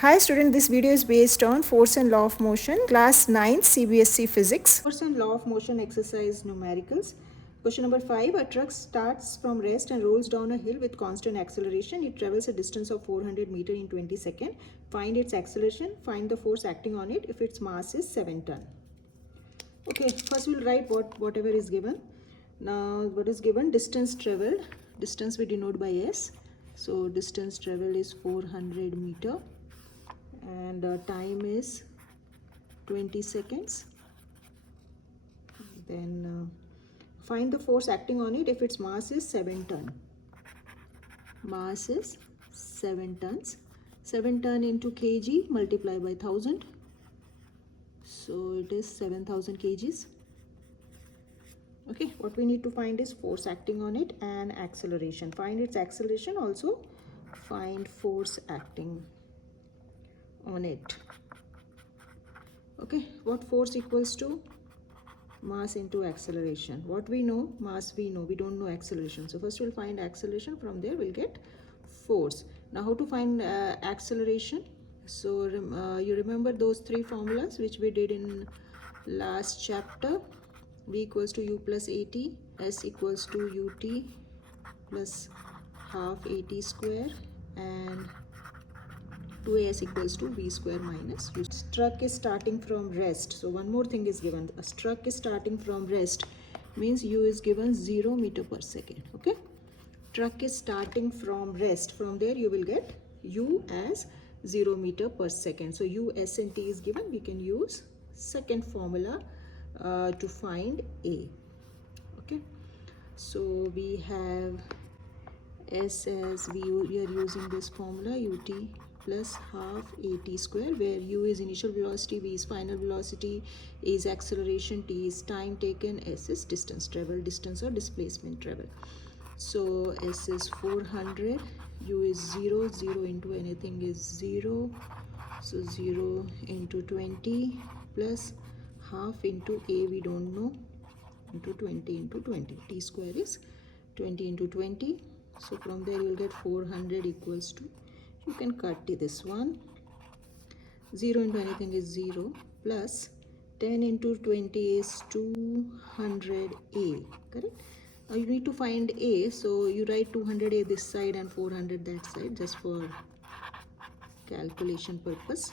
Hi student, this video is based on Force and Law of Motion, Class 9 CBSE Physics. Force and Law of Motion exercise numericals. Question number 5. A truck starts from rest and rolls down a hill with constant acceleration. It travels a distance of 400 meters in 20 seconds. Find its acceleration. Find the force acting on it if its mass is 7 ton. Okay, first we'll write whatever is given. Now what is given? Distance traveled. Distance we denote by S. So distance traveled is 400 meter. And time is 20 seconds. Then find the force acting on it if its mass is 7 ton. Mass is 7 tons. 7 ton into kg multiply by 1000. So it is 7000 kgs. Okay, what we need to find is force acting on it and acceleration. Find its acceleration, also find force acting on it. Okay, what force equals to mass into acceleration? What we know, mass we know, we don't know acceleration. So first we'll find acceleration, from there we'll get force. Now how to find acceleration? So you remember those three formulas which we did in last chapter. V equals to U plus AT, S equals to UT plus half AT square, and 2as equals to v square minus u. Truck is starting from rest. So one more thing is given. A truck is starting from rest means u is given 0 meter per second. Okay. Truck is starting from rest. From there you will get u as 0 meter per second. So u, s and t is given. We can use second formula to find a. Okay. So we have s as we are using this formula ut plus half at square, where u is initial velocity, v is final velocity, a is acceleration, t is time taken, s is distance traveled, distance or displacement travel. So s is 400, u is 0, 0 into anything is 0, so 0 into 20 plus half into a we don't know, into 20 into 20, t square is 20 into 20. So from there you will get 400 equals to, you can cut this one, 0 into anything is 0, plus 10 into 20 is 200a, correct? Now you need to find a, so you write 200a this side and 400 that side, just for calculation purpose.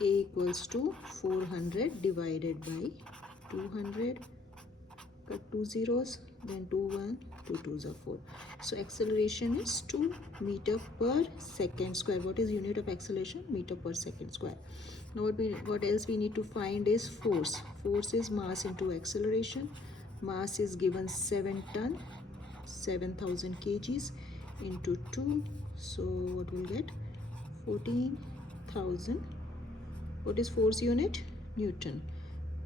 A equals to 400 divided by 200, cut 2 zeros, then 2 1, 2 2s are 4. So acceleration is 2 meter per second square. What is unit of acceleration? Meter per second square. Now what else we need to find is force. Force is mass into acceleration. Mass is given 7 ton, 7000 kgs into 2. So what we'll get? 14,000. What is force unit? Newton.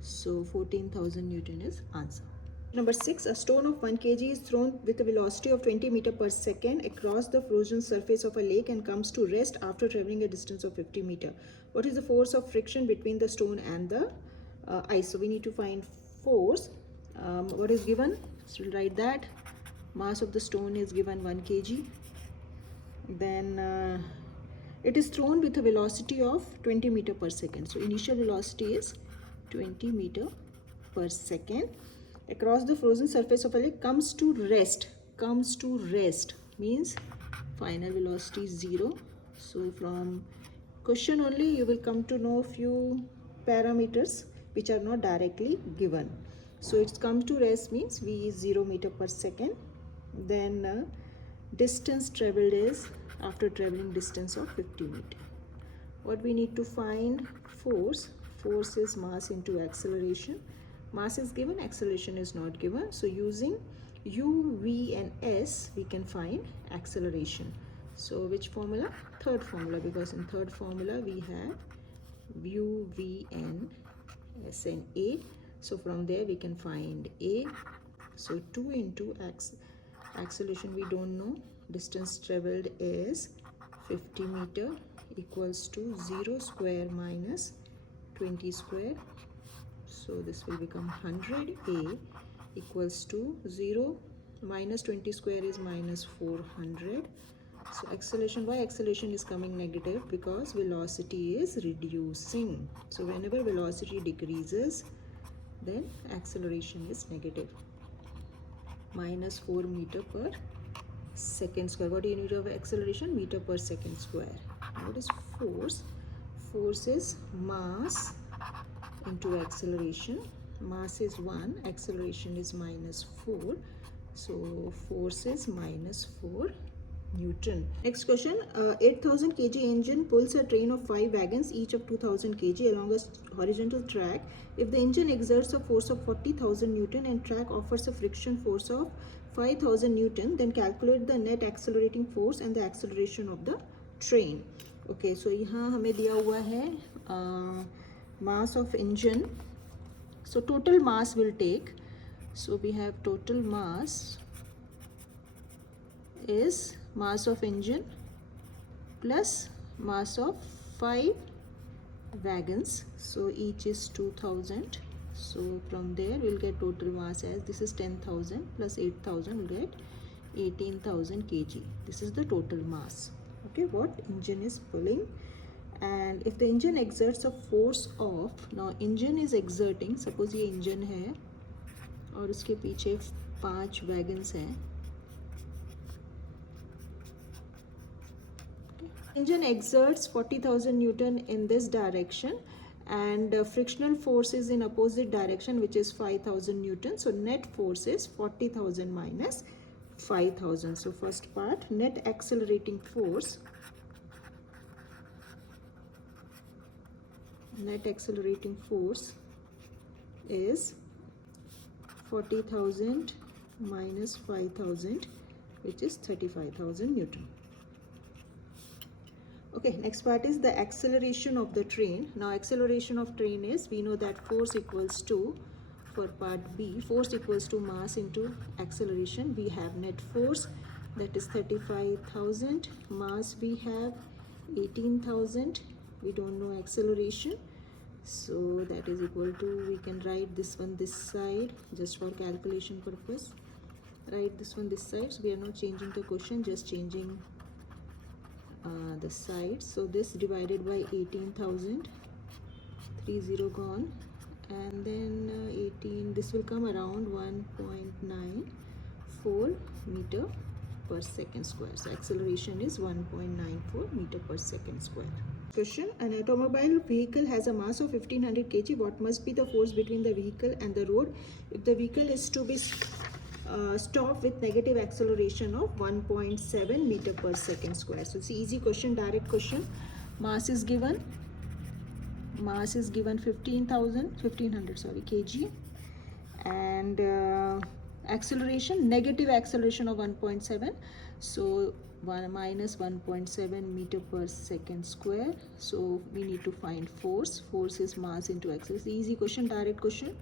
So 14,000 Newton is answer. Number 6. A stone of 1 kg is thrown with a velocity of 20 meter per second across the frozen surface of a lake and comes to rest after traveling a distance of 50 meter. What is the force of friction between the stone and the ice? So we need to find force. What is given? So we'll write that. Mass of the stone is given 1 kg. Then it is thrown with a velocity of 20 meter per second. So initial velocity is 20 meter per second. Across the frozen surface of a lake, comes to rest. Comes to rest means final velocity is 0. So from question only you will come to know few parameters which are not directly given. So it's come to rest means v is 0 meter per second. Then distance traveled is after traveling distance of 50 meter. What we need to find? Force. Force is mass into acceleration. Mass is given, acceleration is not given. So using u, v and s we can find acceleration. So which formula? Third formula, because in third formula we have u, v and s and a. So from there we can find a. So 2 into acceleration we don't know. Distance traveled is 50 meter equals to 0 square minus 20 square. So this will become 100. A equals to 0 minus 20 square is minus 400 So acceleration, why acceleration is coming negative? Because velocity is reducing. So whenever velocity decreases, then acceleration is negative. Minus 4 meter per second square. What unit of acceleration? Meter per second square. What is force? Force is mass into acceleration. Mass is 1, acceleration is minus 4. So force is minus 4 Newton. Next question, 8,000 kg engine pulls a train of 5 wagons each of 2,000 kg along a horizontal track. If the engine exerts a force of 40,000 Newton and track offers a friction force of 5,000 Newton, then calculate the net accelerating force and the acceleration of the train. Okay, so यहाँ हमें दिया हुआ है mass of engine. So total mass will take. So we have total mass is mass of engine plus mass of 5 wagons. So each is 2,000. So from there we'll get total mass as this is 10,000 plus 8,000, we'll get 18,000 kg. This is the total mass. Okay, what engine is pulling. And if the engine exerts a force of, now engine is exerting, suppose ये engine है और उसके पीछे 5 wagons हैं. Engine exerts 40,000 Newton in this direction and frictional force is in opposite direction, which is 5,000 Newton. So net force is 40,000 minus 5,000. So first part, net accelerating force. Net accelerating force is 40,000 minus 5,000, which is 35,000 Newton. Okay, next part is the acceleration of the train. Now acceleration of train is, we know that force equals to, for part B, force equals to mass into acceleration. We have net force, that is 35,000, mass we have 18,000, we don't know acceleration. So that is equal to, we can write this one this side just for calculation purpose. Write this one this side. So we are not changing the question, just changing the side. So this divided by 18,000, 30 gone, and then 18, this will come around 1.94 meter per second square. So acceleration is 1.94 meter per second square. Question, an automobile vehicle has a mass of 1500 kg. What must be the force between the vehicle and the road if the vehicle is to be stopped with negative acceleration of 1.7 meter per second square? So it's an easy question, direct question. Mass is given 1500 kg, and acceleration, negative acceleration of 1.7, so minus 1.7 meter per second square. So we need to find force. Force is mass into acceleration. Easy question, direct question.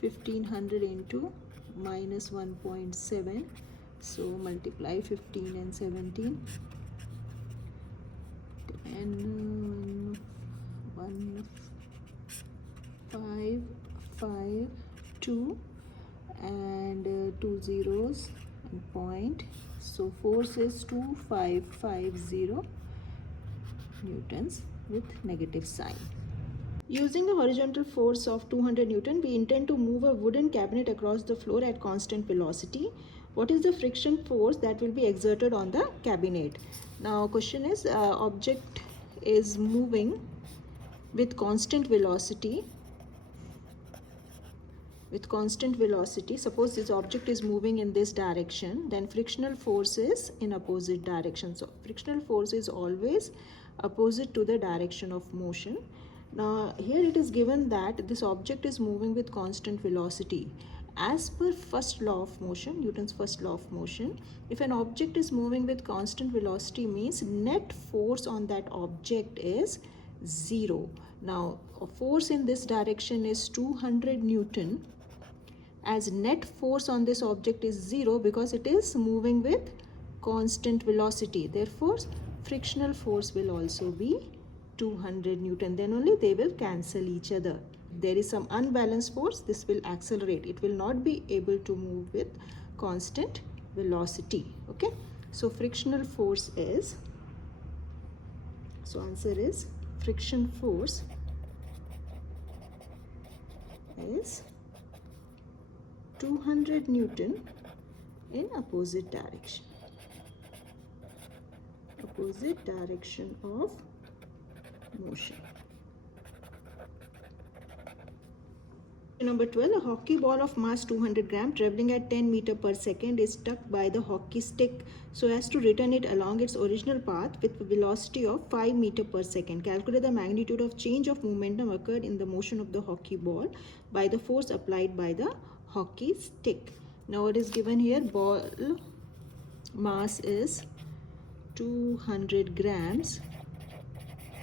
1500 into minus 1.7, so multiply 15 and 17, and 1 5 5 2 and 2 zeros and point. So force is 2550 newtons with negative sign. Using a horizontal force of 200 Newton, we intend to move a wooden cabinet across the floor at constant velocity. What is the friction force that will be exerted on the cabinet? Now question is, object is moving with constant velocity. Suppose this object is moving in this direction, then frictional force is in opposite direction. So frictional force is always opposite to the direction of motion. Now here it is given that this object is moving with constant velocity. As per first law of motion, Newton's first law of motion, if an object is moving with constant velocity means net force on that object is 0. Now a force in this direction is 200 Newton, as net force on this object is 0 because it is moving with constant velocity. Therefore frictional force will also be 200 Newton. Then only they will cancel each other. There is some unbalanced force, this will accelerate. It will not be able to move with constant velocity. Okay, So frictional force is, so answer is friction force is 200 Newton in opposite direction of motion. Number 12, a hockey ball of mass 200 gram traveling at 10 meter per second is struck by the hockey stick so as to return it along its original path with a velocity of 5 meter per second. Calculate the magnitude of change of momentum occurred in the motion of the hockey ball by the force applied by the hockey stick. Now it is given here, ball mass is 200 grams.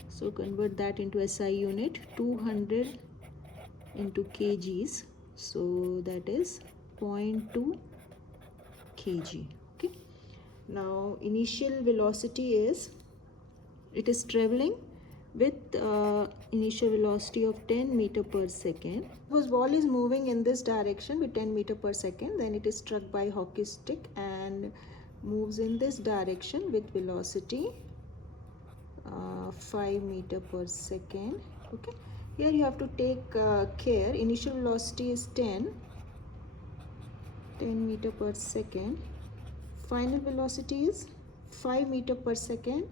So convert that into SI unit, 200 into kgs, so that is 0.2 kg. Okay, now initial velocity is, it is traveling with initial velocity of 10 meter per second. Suppose ball is moving in this direction with 10 meter per second, then it is struck by hockey stick and moves in this direction with velocity 5 meter per second. Okay, here you have to take care. Initial velocity is 10 meter per second. Final velocity is 5 meter per second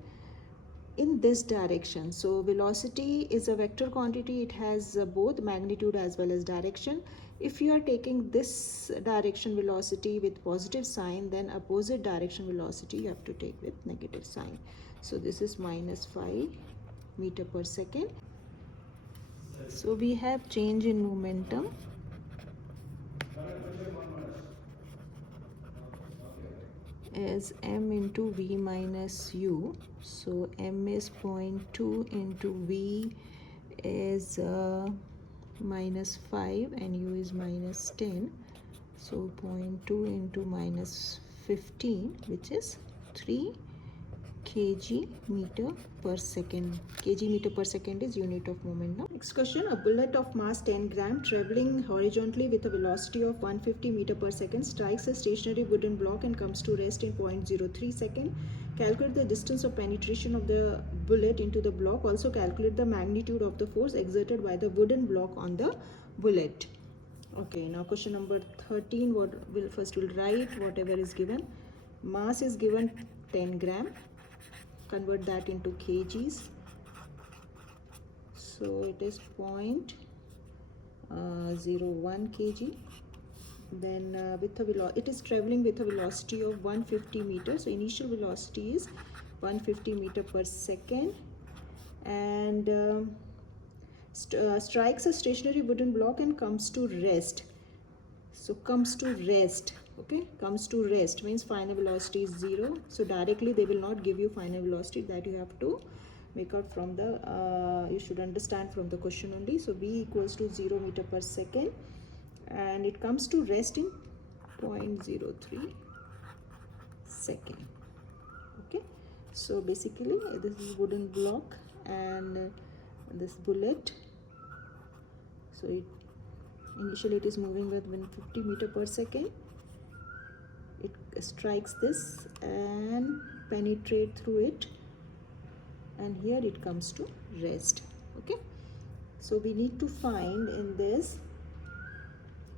in this direction. So velocity is a vector quantity. It has both magnitude as well as direction. If you are taking this direction velocity with positive sign, then opposite direction velocity you have to take with negative sign. So this is minus 5 meter per second. So we have change in momentum as m into v minus u. So m is 0.2 into v is minus 5 and u is minus 10. So 0.2 into minus 15, which is 3 kg meter per second. Kg meter per second is unit of momentum. Next question, a bullet of mass 10 gram traveling horizontally with a velocity of 150 meter per second strikes a stationary wooden block and comes to rest in 0.03 second. Calculate the distance of penetration of the bullet into the block. Also calculate the magnitude of the force exerted by the wooden block on the bullet. Okay, now question number 13, we'll write whatever is given. Mass is given 10 gram. Convert that into kgs. So it is 0.01 kg. Then it is traveling with a velocity of 150 meters. So initial velocity is 150 meter per second and strikes a stationary wooden block and comes to rest. So comes to rest. Okay, comes to rest means final velocity is 0. So directly they will not give you final velocity, that you have to make out from the you should understand from the question only. So v equals to 0 meter per second and it comes to rest in 0.03 second. Okay, so basically this is wooden block and this bullet. So initially it is moving with 150 meter per second. It strikes this and penetrate through it, and here it comes to rest. Okay, so we need to find in this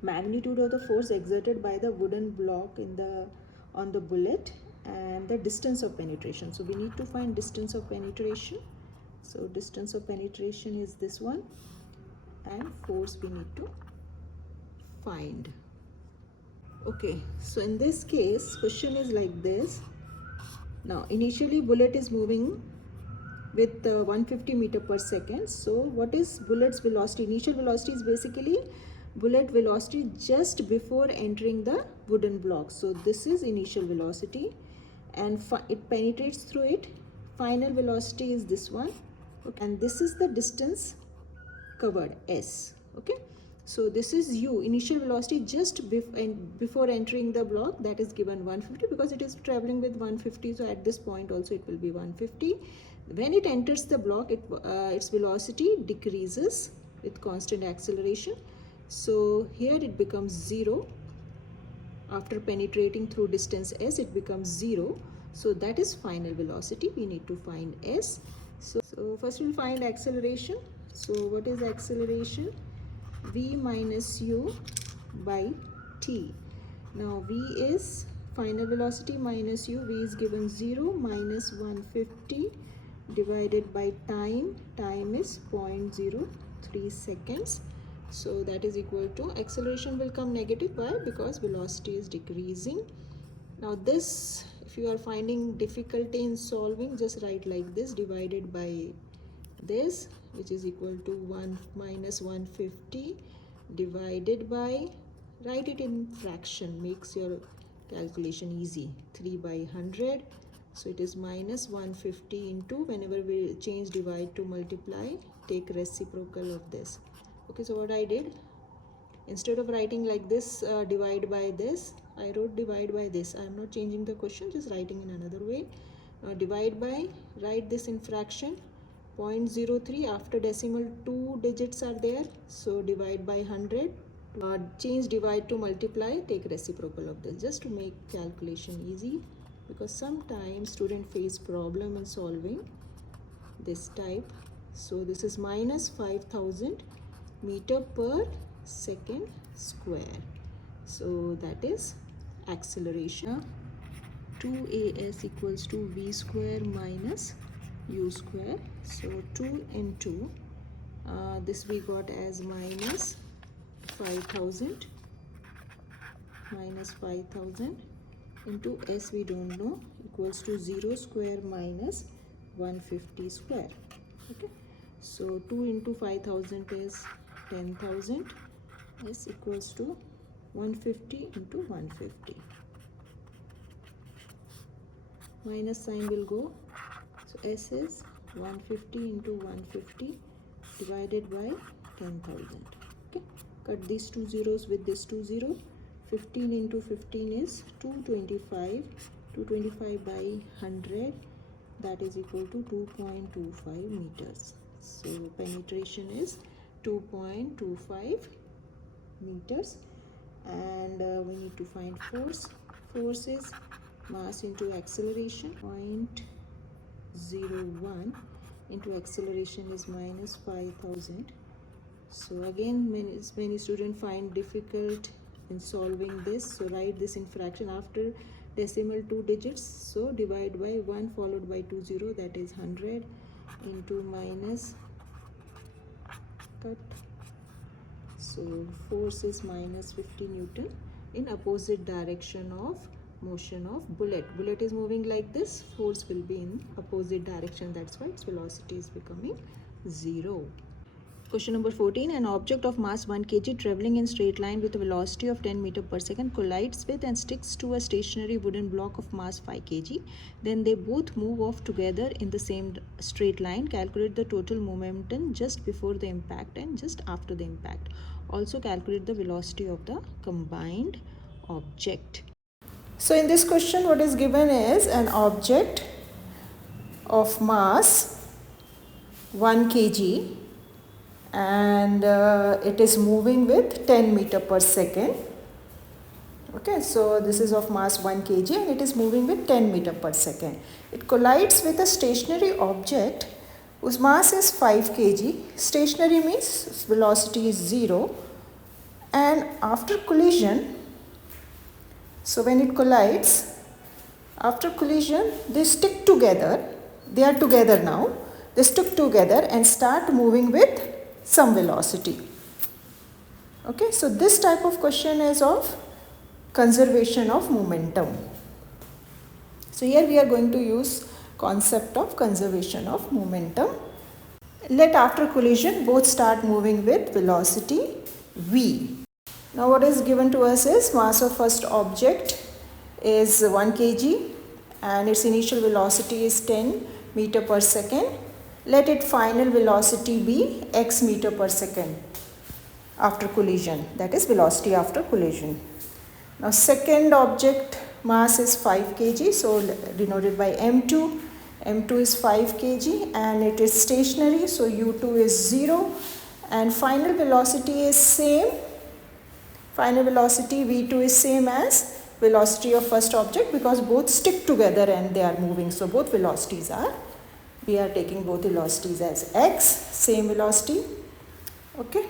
magnitude of the force exerted by the wooden block on the bullet and the distance of penetration. So we need to find distance of penetration. So distance of penetration is this one, and force we need to find. Okay, so in this case question is like this. Now initially bullet is moving with 150 meter per second. So what is bullet's velocity? Initial velocity is basically bullet velocity just before entering the wooden block. So this is initial velocity and it penetrates through it. Final velocity is this one. Okay, and this is the distance covered, s. Okay, so this is u, initial velocity just before entering the block, that is given 150 because it is traveling with 150. So at this point also it will be 150. When it enters the block, its velocity decreases with constant acceleration. So here it becomes 0. After penetrating through distance s, it becomes 0. So that is final velocity. We need to find s. So first we'll find acceleration. So what is acceleration? V minus u by t. Now v is final velocity minus u. V is given 0 minus 150 divided by time. Time is 0.03 seconds. So that is equal to, acceleration will come negative. Why? Because velocity is decreasing. Now this, if you are finding difficulty in solving, just write like this, divided by this, which is equal to 1 minus 150 divided by, write it in fraction, makes your calculation easy, 3 by 100. So it is minus 150 into, whenever we change divide to multiply, take reciprocal of this. Okay, so what I did, instead of writing like this, divide by this, I wrote divide by this. I am not changing the question, just writing in another way. Divide by, write this in fraction, 0.03. After decimal 2 digits are there, so divide by 100. Change divide to multiply, take reciprocal of this, just to make calculation easy, because sometimes student face problem in solving this type. So this is minus 5000 meter per second square. So that is acceleration. 2as equals to v square minus u square. So 2 into this we got as minus 5000 into s we don't know, equals to 0 square minus 150 square. Okay, so 2 into 5000 is 10,000. S equals to 150 into 150. Minus sign will go. So S is 150 into 150 divided by 10,000. Okay, cut these two zeros with this 2 0. 15 into 15 is 225. 225 by 100, that is equal to 2.25 meters. So penetration is 2.25 meters. And we need to find force. Force is mass into acceleration. 0.01 into acceleration is minus 5000. So again, many students find difficult in solving this. So write this in fraction after decimal 2 digits. So divide by 1 followed by 2 0, that is 100 into minus cut. So force is minus 50 Newton in opposite direction of motion of bullet. Bullet is moving like this, force will be in opposite direction, that's why its velocity is becoming 0. Question number 14. An object of mass 1 kg traveling in straight line with a velocity of 10 meter per second collides with and sticks to a stationary wooden block of mass 5 kg. Then they both move off together in the same straight line. Calculate the total momentum just before the impact and just after the impact. Also calculate the velocity of the combined object. So in this question, what is given is an object of mass 1 kg and it is moving with 10 meter per second. Okay, so this is of mass 1 kg and it is moving with 10 meter per second. It collides with a stationary object whose mass is 5 kg. Stationary means velocity is 0, and after collision, so when it collides, after collision they stick together, they are together now, they stick together and start moving with some velocity. Okay, so this type of question is of conservation of momentum. So here we are going to use concept of conservation of momentum. Let after collision both start moving with velocity v. Now what is given to us is mass of first object is 1 kg and its initial velocity is 10 meter per second. Let its final velocity be x meter per second after collision, that is velocity after collision. Now second object mass is 5 kg, so denoted by m2. m2 is 5 kg and it is stationary, so u2 is 0 and final velocity is same. Final velocity v2 is same as velocity of first object because both stick together and they are moving. So both velocities are, we are taking both velocities as x, same velocity. Okay.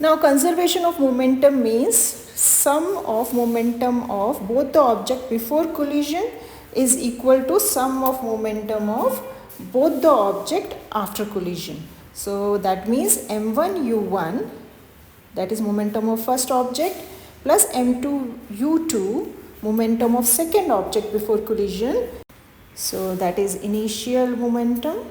Now conservation of momentum means sum of momentum of both the object before collision is equal to sum of momentum of both the object after collision. So that means m1 u1, that is momentum of first object, plus m2 u2, momentum of second object before collision. So that is initial momentum,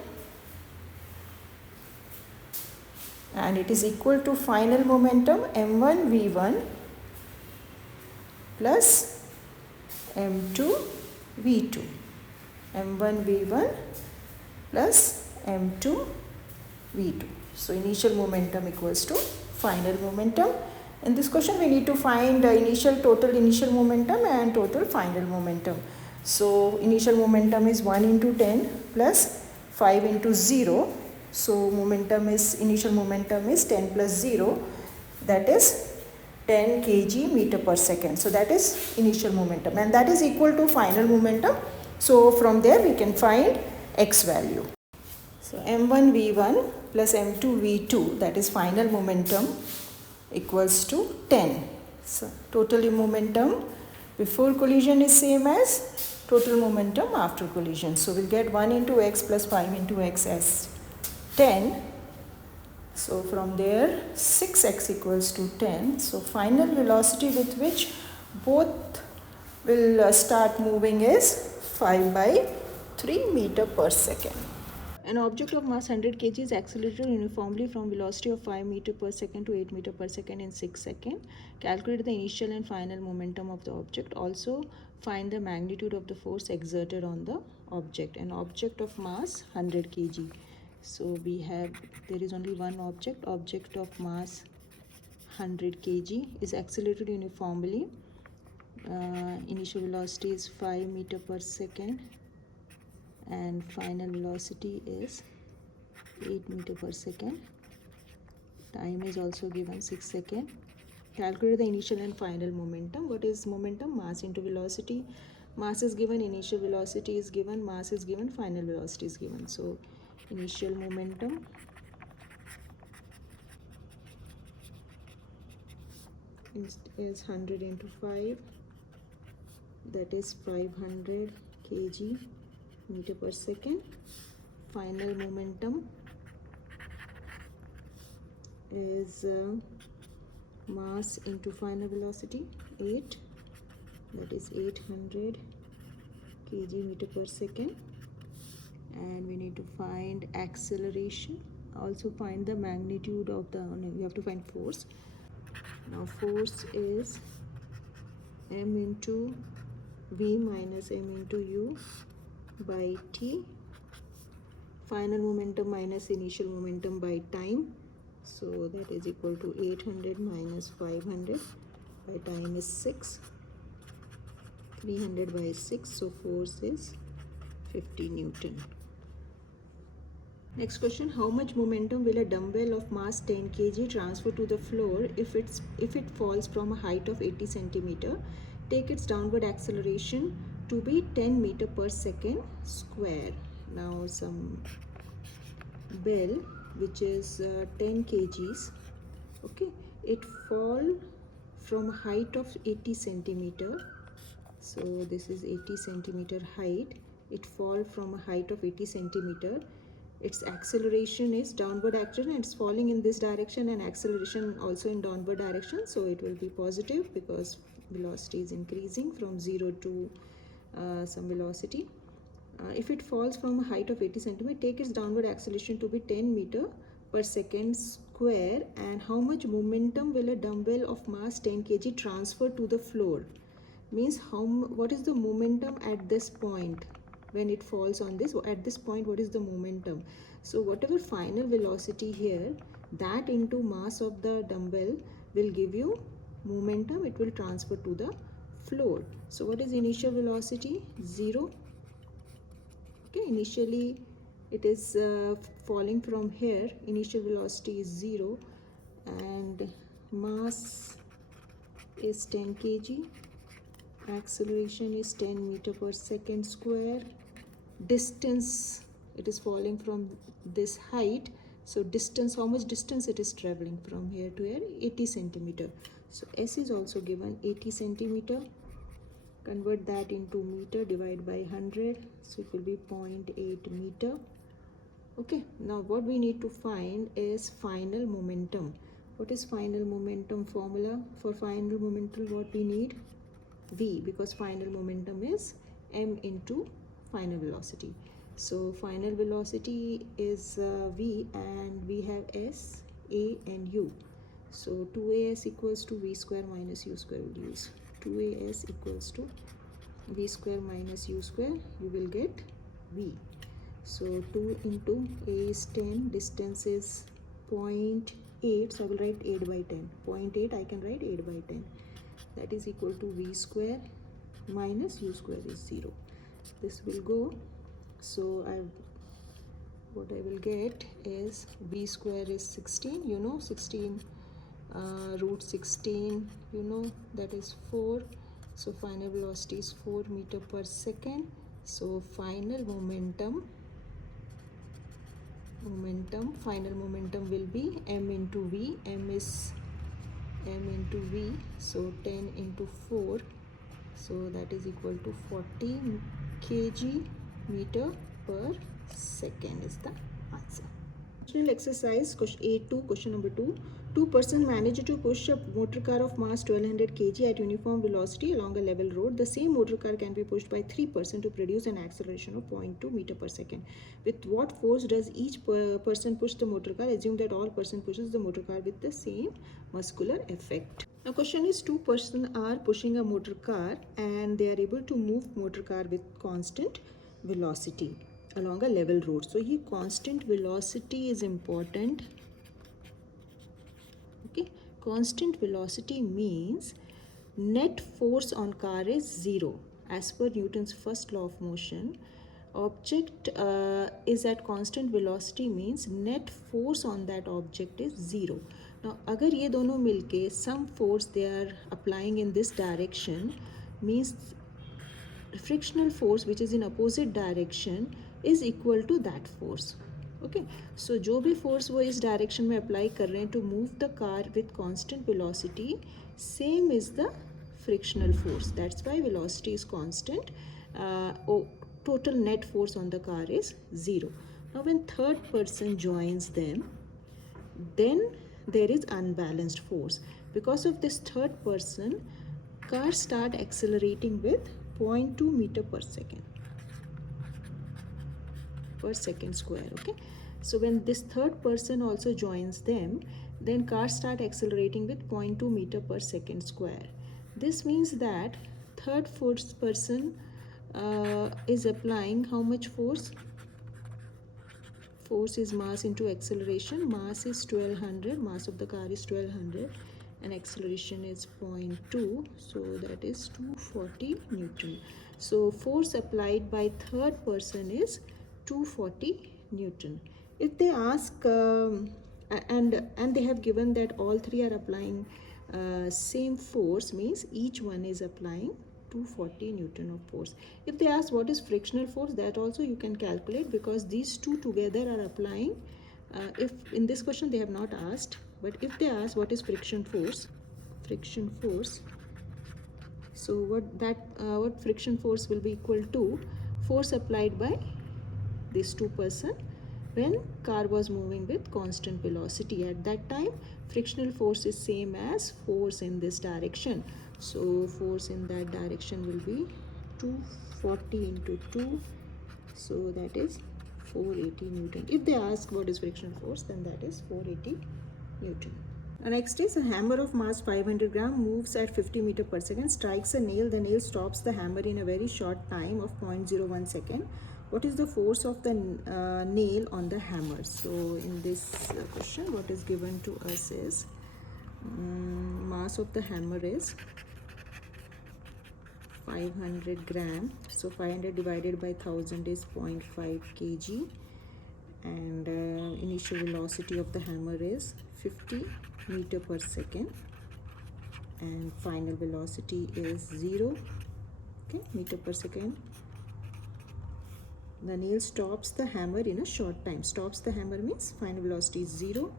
and it is equal to final momentum m1 v1 plus m2 v2, m1 v1 plus m2 v2. So initial momentum equals to final momentum. In this question we need to find total initial momentum and total final momentum. So initial momentum is 1 into 10 plus 5 into 0. So initial momentum is 10 plus 0, that is 10 kg meter per second. So that is initial momentum, and that is equal to final momentum. So from there we can find x value. So m1 v1 plus m2 v2, that is final momentum, equals to 10. So total momentum before collision is same as total momentum after collision. So we'll get 1 into x plus 5 into x as 10. So from there 6x equals to 10. So final velocity with which both will start moving is 5 by 3 meter per second. An object of mass 100 kg is accelerated uniformly from velocity of 5 meter per second to 8 meter per second in 6 seconds. Calculate the initial and final momentum of the object. Also find the magnitude of the force exerted on the object. An object of mass 100 kg. So there is only one object of mass 100 kg is accelerated uniformly. Initial velocity is 5 meter per second and final velocity is 8 meter per second. Time is also given 6 seconds. Calculate the initial and final momentum. What is momentum? Mass into velocity. Mass is given, initial velocity is given, mass is given, final velocity is given. So initial momentum is 100 into 5, that is 500 kg meter per second. Final momentum is mass into final velocity 8, that is 800 kg meter per second. And we need to find acceleration, also find the magnitude of we have to find force. Now force is m into v minus m into u by t, final momentum minus initial momentum by time. So that is equal to 800 minus 500 by time is 6, 300 by 6, so force is 50 Newton. Next question, how much momentum will a dumbbell of mass 10 kg transfer to the floor if it falls from a height of 80 centimeter? Take its downward acceleration to be 10 meter per second square. Now some bell which is 10 kgs, okay, it fall from a height of 80 centimeter. So this is 80 centimeter height. It fall from a height of 80 centimeter. Its acceleration is downward acceleration, and it's falling in this direction, and acceleration also in downward direction. So it will be positive because velocity is increasing from 0 to some velocity. If it falls from a height of 80 centimeter, take its downward acceleration to be 10 meter per second square. And how much momentum will a dumbbell of mass 10 kg transfer to the floor? Means what is the momentum at this point when it falls on this? At this point, what is the momentum? So whatever final velocity here, that into mass of the dumbbell will give you momentum. It will transfer to the floor. So what is initial velocity? 0. Okay, initially it is falling from here. Initial velocity is 0 and mass is 10 kg. acceleration is 10 meter per second square. Distance, it is falling from this height, so distance, how much distance it is traveling from here to here? 80 centimeter. So S is also given 80 centimeter. Convert that into meter, divide by 100, so it will be 0.8 meter. Okay, now what we need to find is final momentum. What is final momentum formula? For final momentum, what we need? V, because final momentum is m into final velocity. So final velocity is V, and we have S, A and U. So 2as equals to V square minus U square will use. 2as equals to V square minus U square, you will get V. So 2 into A is 10, distance is 0.8, so I will write 8 by 10. 0.8 I can write 8 by 10. That is equal to V square minus U square is 0. This will go, so what I will get is V square is 16, you know, 16 root 16, you know, that is 4. So final velocity is 4 meter per second. So final momentum final momentum will be m into V. M is m into V, so 10 into 4, so that is equal to 40 kg meter per second is the answer. Exercise A2, question number 2. Two persons managed to push a motor car of mass 1200 kg at uniform velocity along a level road. The same motor car can be pushed by 3 persons to produce an acceleration of 0.2 meter per second. With what force does each person push the motor car? Assume that all person pushes the motor car with the same muscular effect. Now question is, two persons are pushing a motor car and they are able to move motor car with constant velocity along a level road. So here constant velocity is important. Okay, constant velocity means net force on car is 0 as per Newton's first law of motion. Object is at constant velocity means net force on that object is 0. Now अगर ये दोनों मिलके some force they are applying in this direction means frictional force which is in opposite direction is equal to that force. Okay, so जो भी force वो इस direction में apply कर रहे हैं to move the car with constant velocity, same is the frictional force. That's why velocity is constant. Total net force on the car is 0. Now when third person joins them, then there is unbalanced force. Because of this third person, car start accelerating with 0.2 meter per second square. Okay, so when this third person also joins them, then cars start accelerating with 0.2 meter per second square. This means that third force person is applying how much force? Force is mass into acceleration. Mass is 1200, mass of the car is 1200 and acceleration is 0.2, so that is 240 Newton. So force applied by third person is 240 Newton. If they ask and they have given that all three are applying same force, means each one is applying 240 Newton of force. If they ask what is frictional force, that also you can calculate, because these two together are applying. If in this question they have not asked, but if they ask what is friction force, so what friction force will be equal to? Force applied by these two person when car was moving with constant velocity. At that time frictional force is same as force in this direction, so force in that direction will be 240 into 2, so that is 480 Newton. If they ask what is frictional force, then that is 480 Newton. Next is a hammer of mass 500 gram moves at 50 meter per second, strikes a nail. The nail stops the hammer in a very short time of 0.01 second. What is the force of the nail on the hammer? So in this question, what is given to us is mass of the hammer is 500 gram. So 500 divided by 1000 is 0.5 kg. And initial velocity of the hammer is 50 meter per second. And final velocity is 0. Okay, meter per second. The nail stops the hammer in a short time. Stops the hammer means final velocity is 0.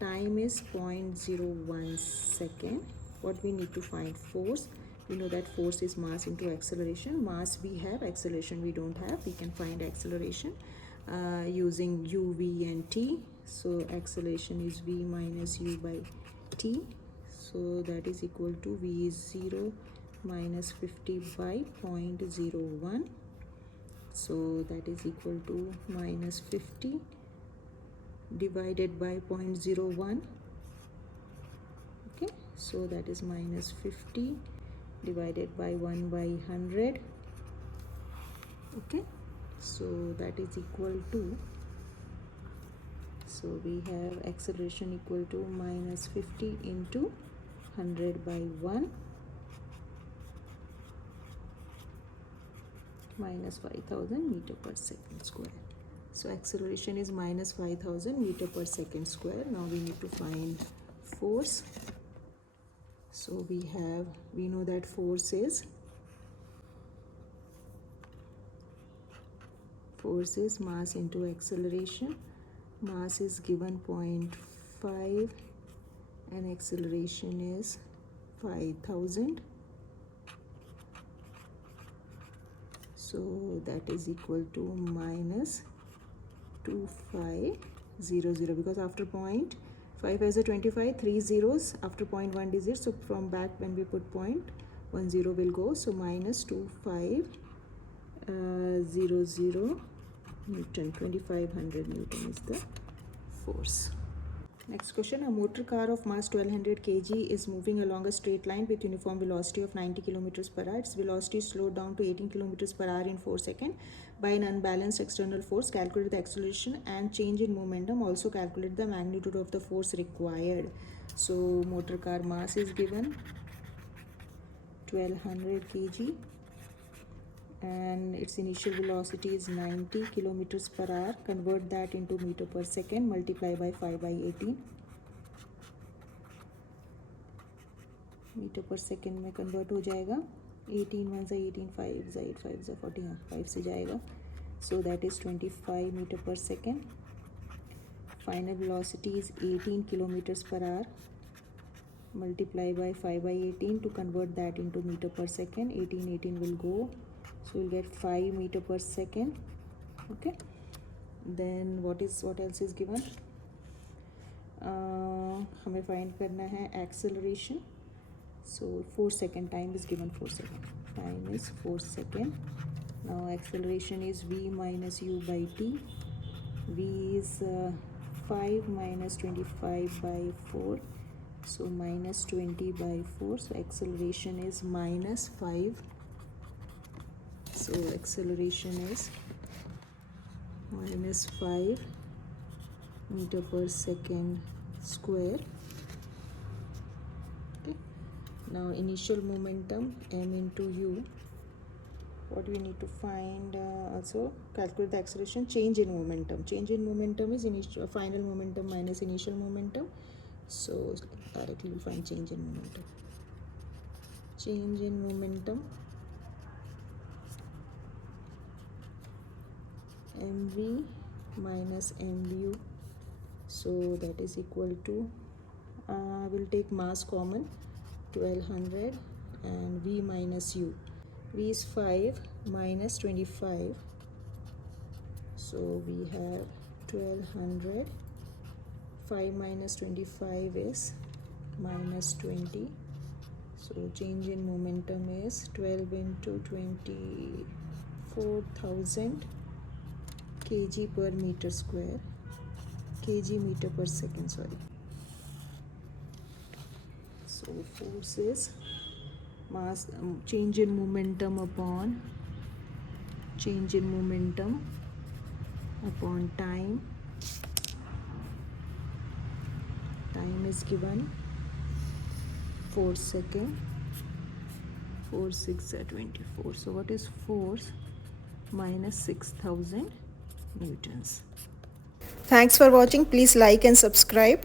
Time is 0.01 second. What we need to find? Force. We know that force is mass into acceleration. Mass we have, acceleration we don't have. We can find acceleration using u, v and t. So acceleration is v minus u by t. So that is equal to v is 0 minus 50 by 0.01. So that is equal to minus 50 divided by 0.01. Okay, so that is minus 50 divided by 1 by 100. Okay, so that is equal to, so we have acceleration equal to minus 50 into 100 by 1 minus 5000 meter per second square. So acceleration is minus 5000 meter per second square. Now we need to find force. So we know that force is mass into acceleration. Mass is given 0.5 and acceleration is 5000. So that is equal to minus 2500, because after 0.5 has a 25, 3 zeros after 0.1 digit. So from back when we put 0.10 will go. So minus 2500 Newton, 2500 Newton is the force. Next question, a motor car of mass 1200 kg is moving along a straight line with uniform velocity of 90 km per hour. Its velocity is slowed down to 18 km per hour in 4 seconds by an unbalanced external force. Calculate the acceleration and change in momentum. Also calculate the magnitude of the force required. So motor car mass is given 1200 kg and its initial velocity is 90 kilometers per hour. Convert that into meter per second, multiply by 5 by 18. Metre पर second में convert हो जाएगा. 18 1 से 18, 5 से 8, 5 से 40, 5 से जाएगा. So that is 25 meter per second. Final velocity is 18 kilometers per hour. Multiply by 5 by 18 to convert that into meter per second. 18 will go. So we'll get 5 meter per second. Okay. Then what else is given? हमें find करना है acceleration. So 4 second, time is given 4 second. Time is 4 second. Now acceleration is v minus u by t. V is 5 minus 25 by 4. So minus 20 by 4. So acceleration is minus 5. So acceleration is minus 5 meter per second square. Okay. Now initial momentum m into u. What we need to find? Also calculate the acceleration. Change in momentum. Change in momentum is initial final momentum minus initial momentum. So directly we'll find change in momentum. Change in momentum. mv minus mu, so that is equal to we'll take mass common 1200 and v minus u. V is 5 minus 25, so we have 1200. 5 minus 25 is minus 20, so change in momentum is 12 into 24,000 kg per meter square, kg meter per second, sorry. So force is mass change in momentum upon time. Time is given 4 seconds. 4 6 are 24. So what is force? Minus 6,000 newtons. Thanks for watching. Please like and subscribe.